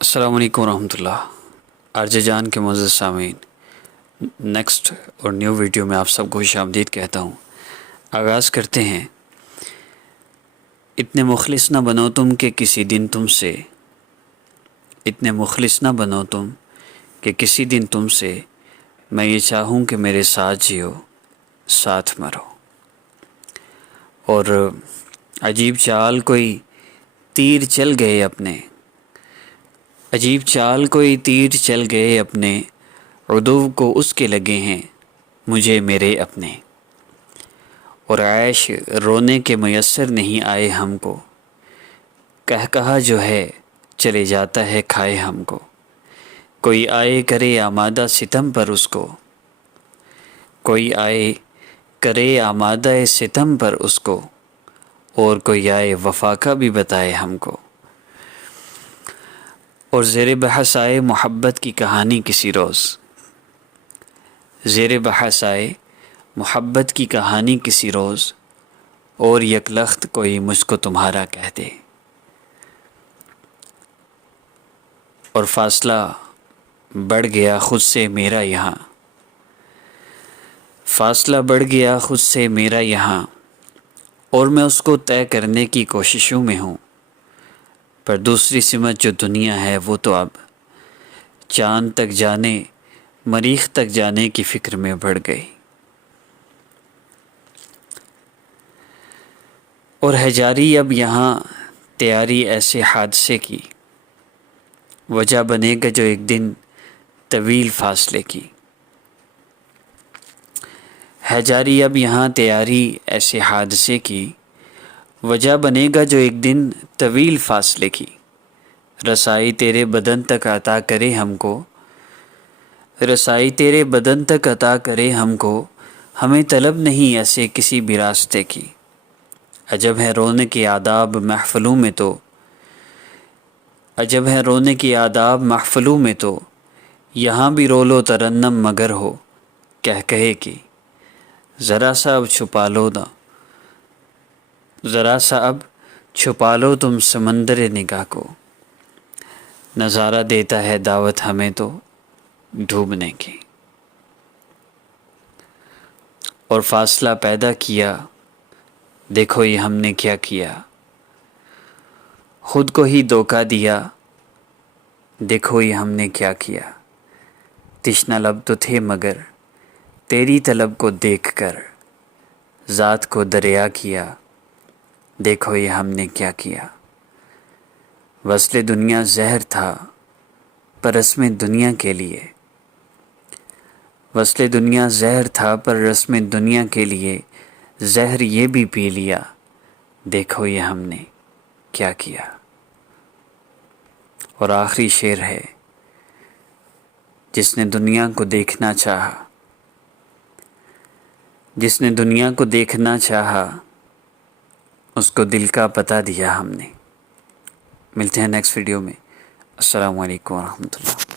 السلام علیکم ورحمۃ اللہ۔ آرجے جان کے معزز سامعین، نیکسٹ اور نیو ویڈیو میں آپ سب کو خوش آمدید کہتا ہوں۔ آغاز کرتے ہیں۔ اتنے مخلص نہ بنو تم کہ کسی دن تم سے، اتنے مخلص نہ بنو تم کہ کسی دن تم سے میں یہ چاہوں کہ میرے ساتھ جیو ساتھ مرو۔ اور عجیب چال کوئی تیر چل گئے اپنے، عجیب چال کوئی تیر چل گئے اپنے، عدو کو اس کے لگے ہیں مجھے میرے اپنے۔ اور عیش رونے کے میسر نہیں آئے ہم کو، کہا جو ہے چلے جاتا ہے کھائے ہم کو۔ کوئی آئے کرے آمادہ ستم پر اس کو، کوئی آئے کرے آمادہ ستم پر اس کو، اور کوئی آئے وفا کا بھی بتائے ہم کو۔ اور زیر بحث آئے محبت کی کہانی کسی روز، زیر بحث آئے محبت کی کہانی کسی روز، اور یک لخت کوئی مجھ کو تمہارا کہہ دے۔ اور فاصلہ بڑھ گیا خود سے میرا یہاں، فاصلہ بڑھ گیا خود سے میرا یہاں، اور میں اس کو طے کرنے کی کوششوں میں ہوں۔ پر دوسری سمت جو دنیا ہے وہ تو اب چاند تک جانے مریخ تک جانے کی فکر میں بڑھ گئی۔ اور ہے جاری اب یہاں تیاری ایسے حادثے کی، وجہ بنے گا جو ایک دن طویل فاصلے کی۔ ہے جاری اب یہاں تیاری ایسے حادثے کی، وجہ بنے گا جو ایک دن طویل فاصلے کی۔ رسائی تیرے بدن تک عطا کرے ہم کو، رسائی تیرے بدن تک عطا کرے ہم کو، ہمیں طلب نہیں ایسے کسی بھی راستے کی۔ عجب ہے رونے کے آداب محفلوں میں تو، عجب ہے رونے کے آداب محفلوں میں تو، یہاں بھی رو لو ترنم مگر ہو کہے کی۔ ذرا سا اب چھپا لو نا، ذرا سا اب چھپا لو تم سمندر نگاہ کو، نظارہ دیتا ہے دعوت ہمیں تو ڈوبنے کی۔ اور فاصلہ پیدا کیا دیکھو یہ ہم نے کیا کیا، خود کو ہی دھوکہ دیا دیکھو یہ ہم نے کیا کیا۔ تشنہ لب تو تھے مگر تیری طلب کو دیکھ کر ذات کو دریا کیا، دیکھو یہ ہم نے کیا کیا۔ وصل دنیا زہر تھا پر رسم دنیا کے لیے، وصل دنیا زہر تھا پر رسم دنیا کے لیے، زہر یہ بھی پی لیا دیکھو یہ ہم نے کیا کیا۔ اور آخری شعر ہے، جس نے دنیا کو دیکھنا چاہا، جس نے دنیا کو دیکھنا چاہا، اس کو دل کا پتہ دیا ہم نے۔ ملتے ہیں نیکسٹ ویڈیو میں۔ السلام علیکم ورحمۃ اللہ۔